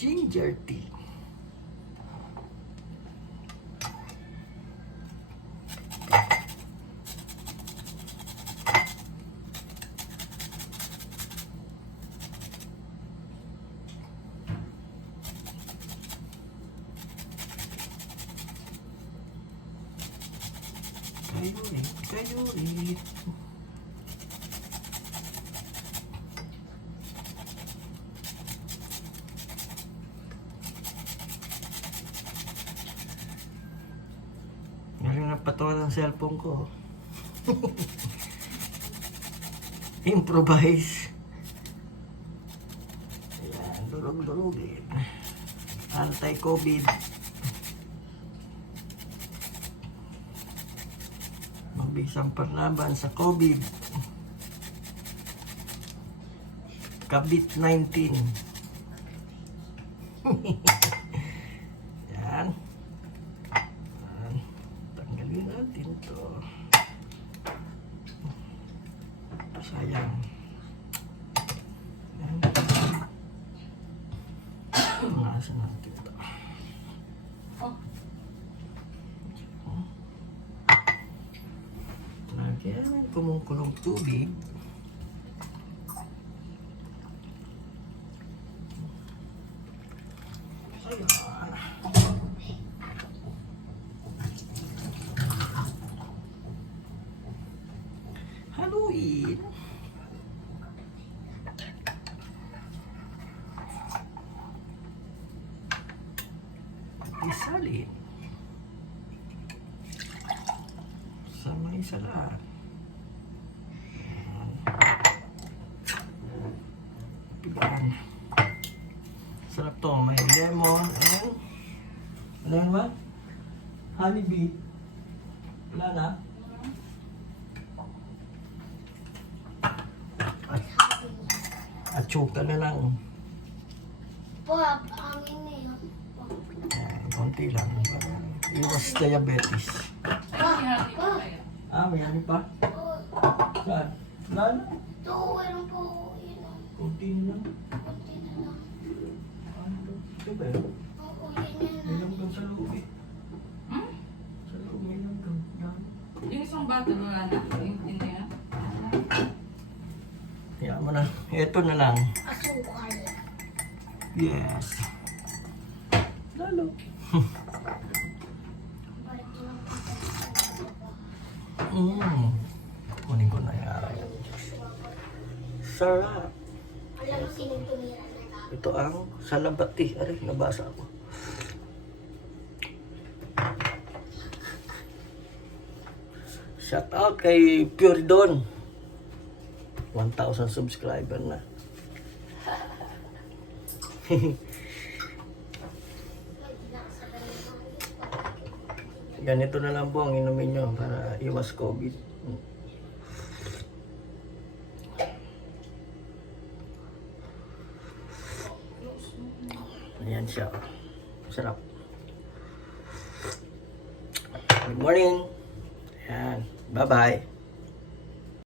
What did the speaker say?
ginger tea. Kayurit. Ngayon na patuwa ng cellphone ko. Improvise. Ayan, durog-durogin. Anti-COVID. Mabisang panlaban sa COVID. COVID-19. Yan. Yan. Tanggalin natin to. Sayang. Yan. Ngasan natin to. Lagyan kumukulong tubig. Ayan. Haluin. Isalin. Sa may salad. Pigaan. Sarap to. May lemon and ano yun ba? Honey bee. Wala na? At chuka na lang. Pop, amin na yun. Konti lang. Para iwas diabetes. May hani pa? Saan? Wala na? Ito, meron po yun. Konti na lang. Kunti na lang. Ano? Ito ba yun? Oo, yun May na. langgam sa loob eh. Sa loob may langgam. Yan. Yung isang bata wala na. Yung niya. Kaya mo na. Ito na lang. Asukal. Yes. Lalo. Balik lang. Kunin ko na yung araw. Sarap. Alam mo sinong tumira na. Ito ang salabati. Aray, nabasa ako. Shout out kay Pure Don. 1,000 subscriber na. Ganito na lang po ang inumin nyo para iwas COVID. Ayan siya. Sarap. Good morning. Ayan. Bye-bye.